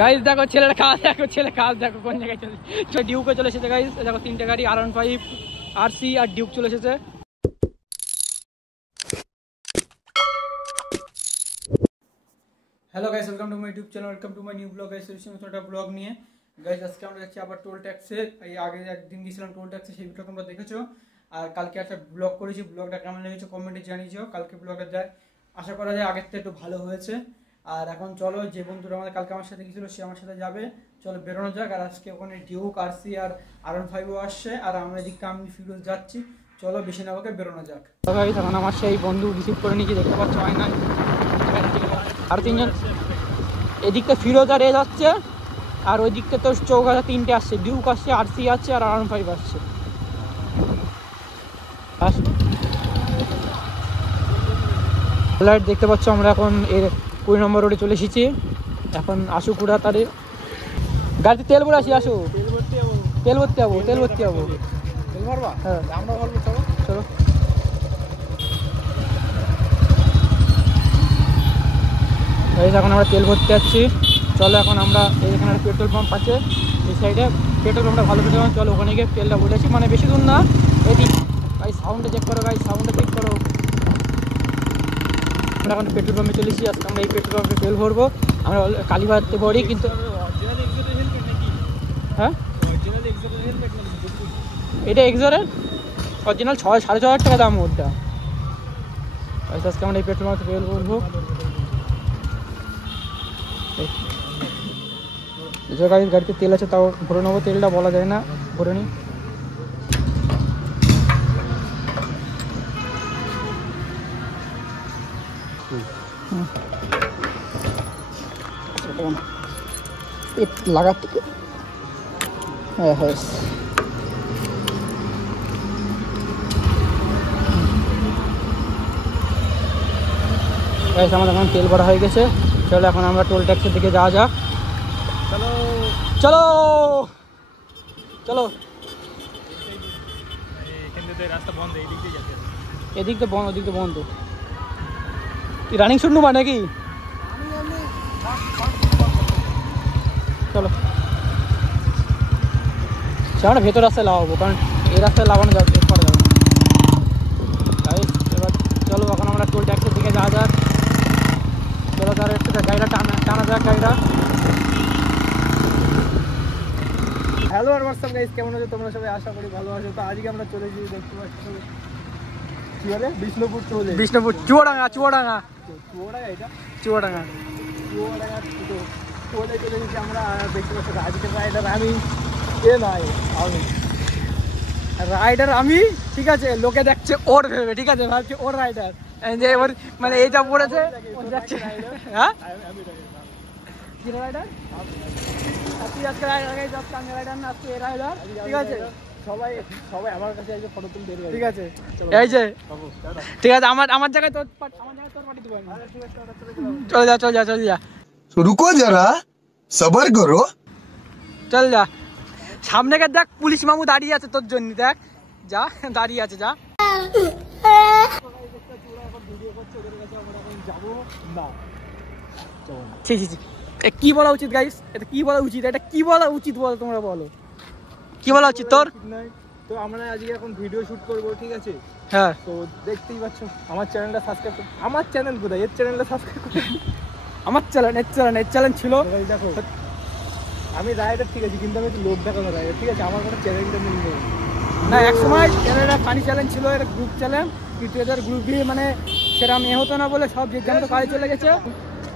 Guys দেখো ছেলের কাজ দেখো, ছেলে কাজ দেখো কোন জায়গায় চলে ডিউকে চলে এসেছে গাইস। দেখো তিনটে গাড়ি R15 RC আর ডিউক চলে এসেছে। Hello guys, welcome to my YouTube channel, welcome to my new blog guys. একটা ব্লগ নিয়ে গাইস আজকে আমরা যাচ্ছি আবার টোল ট্যাক্সে। এই আগে একদিন গিয়েছিলাম টোল ট্যাক্সে, সেই ভিডিও তোমরা দেখেছো। আর কালকে একটা ব্লগ করেছি, ব্লগটা কেমন লেগেছে কমেন্টে জানিয়েছো। কালকে ব্লগটা যায় আশা করা যায় আগের থেকে একটু ভালো হয়েছে। আর এখন চলো, যে বন্ধুরা আমাদের কালকে আমার সাথে গিয়েছিল সে আমার সাথে যাবে, চলো বেরোনো যাক। আর আজকে ওখানে ডিউক RC আর R15ও আসছে, আর আমরা এদিকে আমি ফিরোজ যাচ্ছি। চলো বেশি না ওকে, বেরোনো যাক। এখন আমার সেই বন্ধু রিসিভ করে নিয়েছি, দেখতে পাচ্ছ হয় না। আর তিনজন এদিকটা ফিরোজ আর এ যাচ্ছে, আর ওই দিকটা তো চৌকাছা তিনটে আসছে, ডিউক আসছে, RC আসছে আর R15 আসছে। দেখতে পাচ্ছ আমরা এখন এর 20 নম্বর রোডে চলে এসেছি। এখন আসু কুড়া তারে গাড়িতে তেল ভরে আসি। আসু তেল ভরতে যাবো, তেল ভরতে যাবো। হ্যাঁ চলো। এখন আমরা তেল ভরতে যাচ্ছি। চলো এখন আমরা এখানে একটা পেট্রোল পাম্প আছে, এই সাইডে পেট্রোল পাম্পটা ভালো পেট্রোল পাম্প। চলো ওখানে গিয়ে তেলটা ভরেছি, মানে বেশি দূর না এদিক। ভাই সাউন্ডটা চেক করো, ভাই সাউন্ডটা চেক করো। আমরা এখন পেট্রোল পাম্পে চলেছি। আজকে আমরা এই পেট্রোল পাম্পে তেল ভরবো। আমরা কালীবাড়িতে ভরি, কিন্তু হ্যাঁ এটা এক্সোরের অরিজিনাল 6,500 টাকা দাম ওটা। আজকে আমরা এই পেট্রোল পাম্পে তেল ভরবো। গাড়িতে তেল আছে, তাও ভরে নেবো। তেলটা বলা যায় না, ভরে নি। লাগাতে হ্যাঁ হ্যাঁ আমাদের এখন তেল ভরা হয়ে গেছে। চলো এখন আমরা টোল ট্যাক্সের দিকে যাওয়া যাক। চলো চলো চলো। এদিক তো বন্ধ, ওদিক তো বন্ধ। তুই রানিং শুট নেবা নাকি? চলো আমরা ভেতর রাস্তায় লাগাবো, কারণ এই রাস্তায় লাগানো যাবে, করা যাবে না। এবার চলো এখন আমরা টোল ট্যাক্সের দিকে যাওয়া যাক। চলো তার একটু গাড়িটা টানা যাক গাড়িটা। হ্যালো আর হোয়াটসঅ্যাপ গাইস, কেমন আছো তোমরা সবাই? আশা করি ভালো আছো। তো আজকে আমরা চলে এসেছি, দেখতে পাচ্ছ কি বলে বিষ্ণুপুর চুয়াডাঙ্গা চলে এসেছি আমরা। দেখতে পাচ্ছ আজকে রাইডার রাইডার আমি, ঠিক আছে। লোকে দেখছে ওর ভেবে, ঠিক আছে, ভাবছে ওর রাইডার, যে এবার মানে এইটা পড়েছে। হ্যাঁ কি রাইডার? তুই আজকে রাইডার, আমি রাইডার না, আজকে এ রাইডার, ঠিক আছে। সবাই আমার কাছে এসে ফটো তুলতে, ঠিক আছে। এই যে ঠিক আছে, আমার জায়গায় তোর পাঠিয়ে দেবো। চল যা রুকো যারা, সবার করো। চল যা, সামনে দেখ পুলিশ মামু দাঁড়িয়ে আছে তোর জন্য, দেখ যা দাঁড়িয়ে আছে, যা। কি বলা উচিত গাইস? এটা কি বলা উচিত? এটা কি বলা উচিত বলো, তোমরা বলো কি বলা উচিত তোর? তো আমরা আজকে এখন ভিডিও শুট করবো, ঠিক আছে। হ্যাঁ তো দেখতেই পাচ্ছ আমার চ্যানেলটা সাবস্ক্রাইব করো। আমার চ্যানেল কোথায়? এর চ্যানেলটা সাবস্ক্রাইব করো। আমার চ্যানেল ছিল। দেখো আমি রাইডার, ঠিক আছে, কিন্তু আমি একটু লোক দেখানো রাইডার, ঠিক আছে। আমার কোনো চ্যানেলটা নেই না, এক সময় চ্যানেলটা ফানি চ্যালেঞ্জ ছিল, এটা গ্রুপ চ্যালেঞ্জ, কিন্তু এদের গ্রুপে মানে সেরকম হতো না বলে সব যে যেমন তো কাজে চলে গেছে।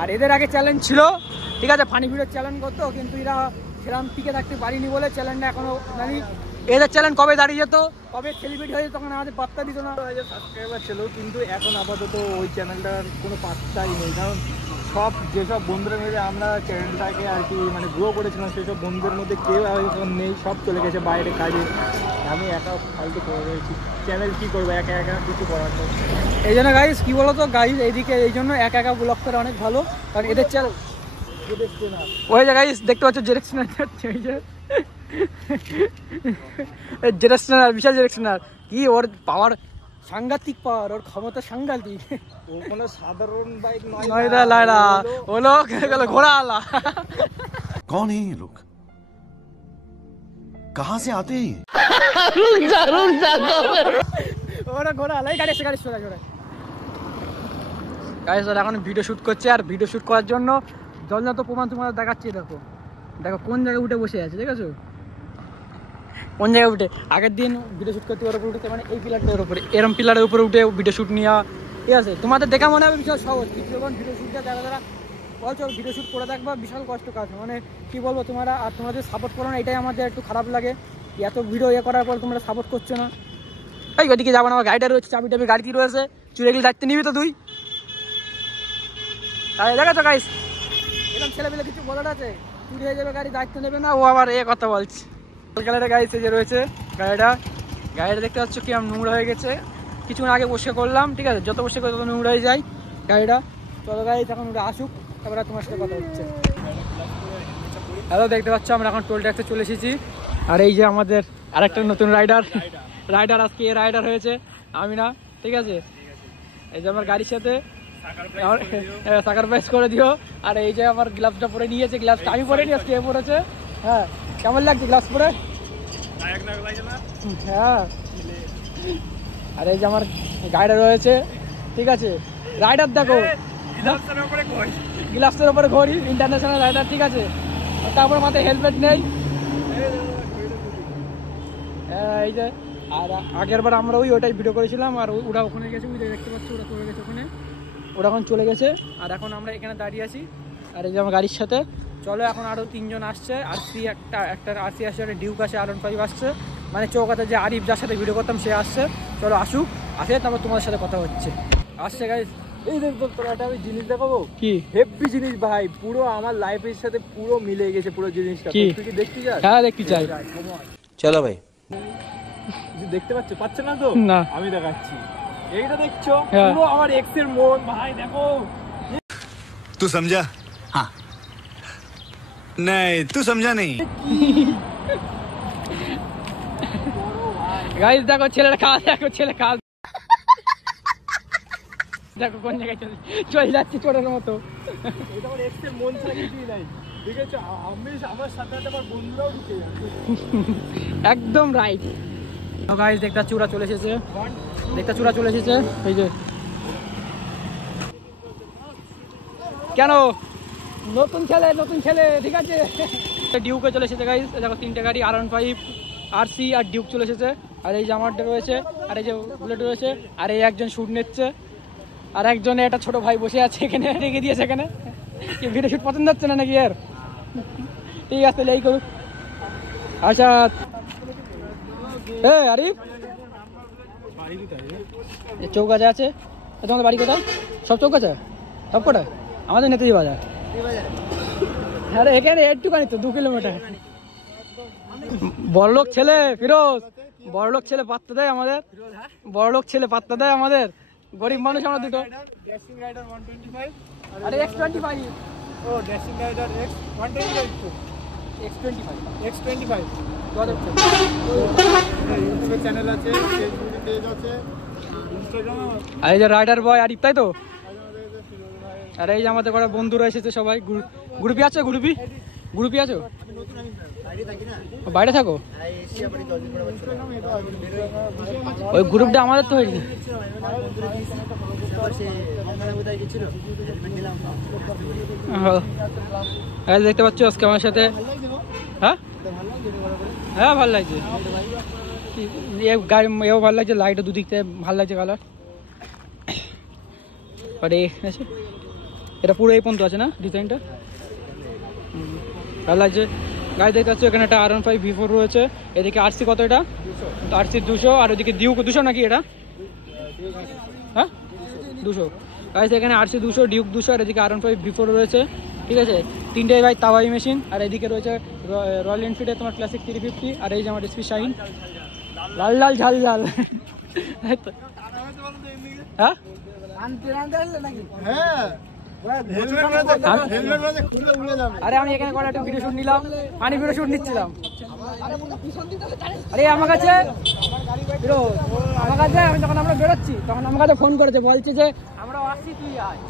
আর এদের আগে চ্যালেঞ্জ ছিল, ঠিক আছে, ফানি ভিডিও চ্যালেঞ্জ করতো, কিন্তু এরা সেরকম টিকে থাকতে পারিনি বলে চ্যালেঞ্জটা এখনো মানে এদের চ্যালেঞ্জ কবে দাঁড়িয়ে যেত, কবে সেলিব্রিটি হয়ে যেত, তখন আমাদের পাত্তা দিত না। সাবস্ক্রাইবার ছিল, কিন্তু এখন আপাতত ওই চ্যানেলটার কোনো পাত্তাই নেই। কারণ সব যেসব বন্ধুরা মিলে আমরা চ্যানেলটাকে আর কি মানে গ্রো করেছিলাম, সেসব বন্ধুদের মধ্যে কেউ এখন নেই, সব চলে গেছে বাইরে কাজে। আমি একা ফালতু করে রয়েছি, চ্যানেল কী করবো, একা কিছু করার নেই। এই জন্য গাইস কি বলতো গাইস, এইদিকে এই জন্য একা ব্লগ করে অনেক ভালো, কারণ এদের চ্যানেল ওই যে গাইস দেখতে পাচ্ছ জেরেক্সনার যাচ্ছে, ওই যে জেরেক্সনার, বিশাল জেরেক্সনার। কি ওর পাওয়ার, সাংঘাতিক পাওয়ার, ওর ক্ষমতা সাংঘাতিক। ও কোনো সাধারণ বাইক নয় নয়দা লাইলা হলো গেল ঘোড়া আলা। कौन है ये लोग, कहाँ से आते हैं? ওরা ঘোড়া আলাই গাড়ি এসে গাড়ি চলে জোরে। গাইস ওরা এখন ভিডিও শুট করছে, আর ভিডিও শুট করার জন্য জলজাত প্রমাণ তোমাদের দেখাচ্ছি। দেখো দেখো কোন জায়গায় উঠে বসে আছে, ঠিক আছে? কোন জায়গায় উঠে আগের দিন ভিডিও শুট করতে ওর উপরে উঠতে, মানে এই পিলারটার উপরে, এরম পিলারের উপরে উঠে ভিডিও শুট নেওয়া, ঠিক আছে? তোমাদের দেখা মনে হবে বিশাল সহজ, কিন্তু যখন ভিডিও শুটটা দেখা যারা চল ভিডিও শুট করে দেখবা, বিশাল কষ্ট কাজ। মানে কি বলবো, তোমরা আর তোমাদের সাপোর্ট করো না, এটাই আমাদের একটু খারাপ লাগে। এত ভিডিও করার পর তোমরা সাপোর্ট করছো না। এই ওদিকে যাবো না, আমার গাড়িটা রয়েছে, চাবি টাবি গাড়িতে রয়েছে, চুরে গেলে দায়িত্ব নিবি তো তুই। তাই দেখো গাইস, এরকম ছেলেপেলে কিছু বলার আছে, চুরি হয়ে যাবে গাড়ি, দায়িত্ব নেবে না, ও আবার এ কথা বলছে। গাড়িটা গাইস এই যে রয়েছে গাড়িটা দেখতে পাচ্ছ কি নোংরা হয়ে গেছে, কিছুক্ষণ আগে বসে করলাম, ঠিক আছে? যত বসে করে তত নোংরা হয়ে যায় গাড়িটা। চলো গাইস এখন ওটা আসুক, তারপরে তোমার সাথে কথা হচ্ছে। হ্যালো, দেখতে পাচ্ছ আমরা এখন টোল ট্যাক্সে চলে এসেছি। আর এই যে আমাদের আরেকটা নতুন রাইডার আজকে এ রাইডার হয়েছে, আমি না, ঠিক আছে? এই যে আমার গাড়ির সাথে স্যাক্রিফাইস করে দিও। আর এই যে আমার গ্লাভসটা পরে নিয়েছে, গ্লাভসটা আমি পরে নি, আজকে এ পরেছে। হ্যাঁ, কেমন লাগছে গ্লাভস পরে? হ্যাঁ, আর এই যে আমার গাড়িটা রয়েছে, ঠিক আছে? রাইডার দেখো, গ্লাভসের উপরে ঘড়ি, ইন্টারন্যাশনাল রাইডার, ঠিক আছে? তারপর মাথায় হেলমেট নেই। এই যে আর আগের বার আমরা ওটাই ভিডিও করেছিলাম, আর ওরা ওখানে গেছে, ওই দেখতে পাচ্ছি ওরা চলে গেছে ওখানে, ওরা এখন চলে গেছে। আর এখন আমরা এখানে দাঁড়িয়ে আছি, আর এই যে আমার গাড়ির সাথে। চলো এখন আরও 3 জন আসছে, আরসি একটা আরসি আসছে, একটা ডিউক আছে, R15 আসছে, মানে চৌকাতে যে আরিফ যার সাথে ভিডিও করতাম সে আসছে। চলো আসুক, আসে তারপর তোমাদের সাথে কথা হচ্ছে। আসছে গাইস, এই দেখ তোরা একটা আমি জিনিস দেখাবো, কি হেভি জিনিস ভাই, পুরো আমার লাইফের সাথে পুরো মিলে গেছে পুরো জিনিসটা। কি? তুই কি দেখতে চাস? হ্যাঁ দেখতে চাই। चलो भाई। দেখতে পাচ্ছ না তো? না, আমি দেখাচ্ছি, এইটা দেখছো হ্যাঁ। পুরো আমার এক্স এর মন ভাই, দেখো। तू समझा? हाँ। नहीं, तू समझा नहीं। গাইস দেখো ছেলের খাওয়া, দেখো ছেলে খাওয়া, দেখো কোন জায়গায় চলে যাচ্ছে চোরের মতো। এটা আমার এক্স এর মন ছাড়া কিছুই নাই, ঠিক আছে? আমি আমার সাথে সাথে আমার বন্ধুরাও ঢুকে যাচ্ছে। একদম রাইট। তো গাইস দেখতে পাচ্ছি ওরা চলে এসেছে, এই যে। কেন নতুন ছেলে, ঠিক আছে? ডিউকে চলে এসেছে গাইস, দেখো 3টে গাড়ি, R15, আরসি আর ডিউক চলে এসেছে। আর এই যে আমারটা রয়েছে, আর এই যে বুলেট রয়েছে, আর এই একজন শুট নিচ্ছে, আর একজনে একটা ছোট ভাই বসে আছে এখানে, রেখে দিয়েছে এখানে। কি ভিডিও শুট পছন্দ হচ্ছে না নাকি এর? ঠিক আছে তাহলে এই করুক। আচ্ছা আরিফ, চৌকাছে আছে, তোমাদের বাড়ি কোথায়? সব চৌকাছে, সব কটা? আমাদের নেতাজি বাজার। আরে এখানে একটুখানি তো 2 কিলোমিটার। বড়লোক ছেলে ফিরোজ, বড়লোক ছেলে পাত্তা দেয় আমাদের, বড়লোক ছেলে পাত্তা দেয় আমাদের, গরিব মানুষ আমরা দুটো। ড্যাশিং রাইডার 125, আরে X25, ও ড্যাশিং রাইডার X 125 তো X25 ইউটিউবে চ্যানেল আছে, ফেসবুকে পেজ আছে, ইনস্টাগ্রামে। আর এই যে রাইডার বয় আরিফ, তাই তো? আর এই যে আমাদের কটা বন্ধুরা এসেছে সবাই, গ্রুপি আছো? গ্রুপি আছো? বাইরে থাকো? ওই গ্রুপটা আমাদের তো হয়নি। দেখতে পাচ্ছ আজকে আমার সাথে, হ্যাঁ হ্যাঁ ভালো লাগছে, গাড়ি এও ভালো লাগছে, লাইটও দুদিক থেকে ভালো লাগছে কালার। আর এটা পুরো এই পর্যন্ত আছে না ডিজাইনটা, ভালো লাগছে। গাড়ি দেখতে পাচ্ছ এখানে একটা R15 V4 রয়েছে, এদিকে আরসি কত? এটা আরসি 200, আর ওদিকে ডিউক 200 নাকি এটা? হ্যাঁ 200। গাড়ি এখানে আরসি 200, ডিউক 200, আর এদিকে R15 V4 রয়েছে, ঠিক আছে? 3টে ভাই তাওয়াই মেশিন। আর এদিকে রয়েছে রয়্যাল এনফিল্ডের তোমার ক্লাসিক 350, আর এই যে আমার SP শাইন, লাল লাল ঝাল ঝাল। হ্যাঁ আরে আমি এখানে করে একটা ভিডিও শুট নিলাম, পানি ভিডিও শুট নিচ্ছিলাম। আরে আমার কাছে আমার কাছে যখন আমরা বেরোচ্ছি তখন আমার কাছে ফোন করেছে, বলছে যে আমরা আসছি তুই আয়।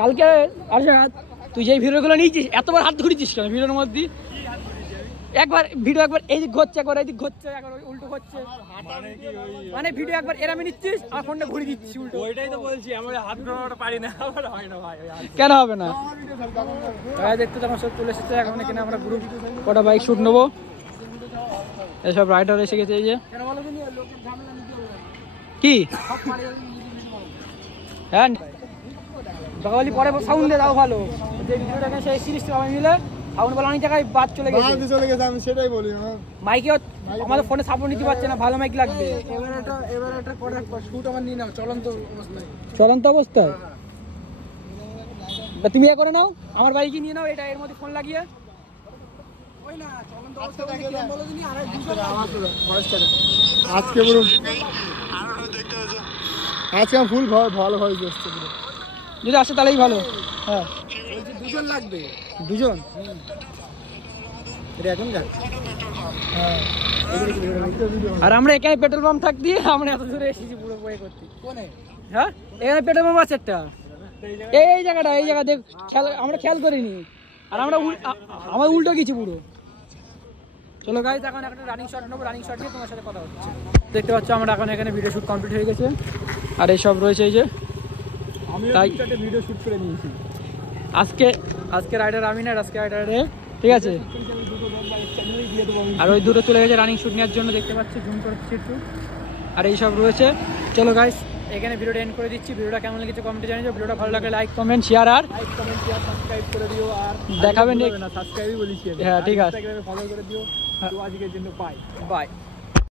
কালকে অর্ষাদ তুই যেই ভিডিওগুলো নিয়েছিস এতবার হাত ঘুরেছিস কেন ভিডিওর মধ্যে? একবার ভিডিও একবার এইদিক ঘুরছে, একবার এইদিক ঘুরছে, একবার উল্টো হচ্ছে, মানে ভিডিও একবার এরামে নিচ্ছিস আর ফোনটা ঘুরে দিচ্ছিস উল্টো। ওইটাই তো বলছি, আমরা হাত ঘোরানোটা পারি না, আমার হয় না ভাই। কেন হবে না? দেখতে তখন সব চলে এসেছে। এখন এখানে আমরা গ্রুপ কটা বাইক শুট নেবো, এসব রাইডার এসে গেছে। এই যে কি হ্যাঁ বাঙালি পরে সাউন্ড দিয়ে দাও ভালো, যে ভিডিওটাকে সেই সিরিজটা সবাই মিলে সাউন্ড বলা অনেক জায়গায় বাদ চলে গেছে, আমি সেটাই বলি। মাইকে আমাদের ফোনে সাপোর্ট নিতে পারছে না, ভালো মাইক লাগবে। এবার এটা করে শুট আমার নিয়ে নাও চলন্ত অবস্থায়। তুমি এ করে নাও, আমার বাইকে নিয়ে নাও, এটা এর মধ্যে ফোন লাগিয়ে আজকে পুরো আজকে ফুল ভালো হয়ে যাচ্ছে। যদি আসে তাহলেই ভালো। হ্যাঁ দুজন লাগবে, দুজন এখন যাক। আর আমরা এখানে পেট্রোল পাম্প থাক দিয়ে আমরা এত দূরে এসেছি পুরো বয়ে করতে। হ্যাঁ এখানে পেট্রোল পাম্প আছে একটা, এই জায়গাটা, এই জায়গা দেখ আমরা খেয়াল করিনি, আর আমরা আমার উল্টো গেছি পুরো। চলো গাইস এখন একটা রানিং শট নেবো, রানিং শট নিয়ে তোমার সাথে কথা হচ্ছে। দেখতে পাচ্ছ আমরা এখন এখানে ভিডিও শুট কমপ্লিট হয়ে গেছে, আর এই সব রয়েছে। এই যে আমি একটা ভিডিও শুট করে নিয়েছি আজকে রাইডার আমি না, আজকে রাইডার ঠিক আছে। আর ওই দূরে চলে গেছে রানিং শুট নেওয়ার জন্য, দেখতে পাচ্ছি জুম করছি একটু। আর এই সব রয়েছে। চলো গাইস এখানে ভিডিওটা এন্ড করে দিচ্ছি। ভিডিওটা কেমন লেগেছে কমেন্টে জানিও। ভিডিওটা ভালো লাগলে লাইক কমেন্ট শেয়ার আর সাবস্ক্রাইব করে দিও। আর দেখাবেন না সাবস্ক্রাইবই বলেছি, হ্যাঁ ঠিক আছে, ফলো করে দিও। তো আজকের জন্য বাই।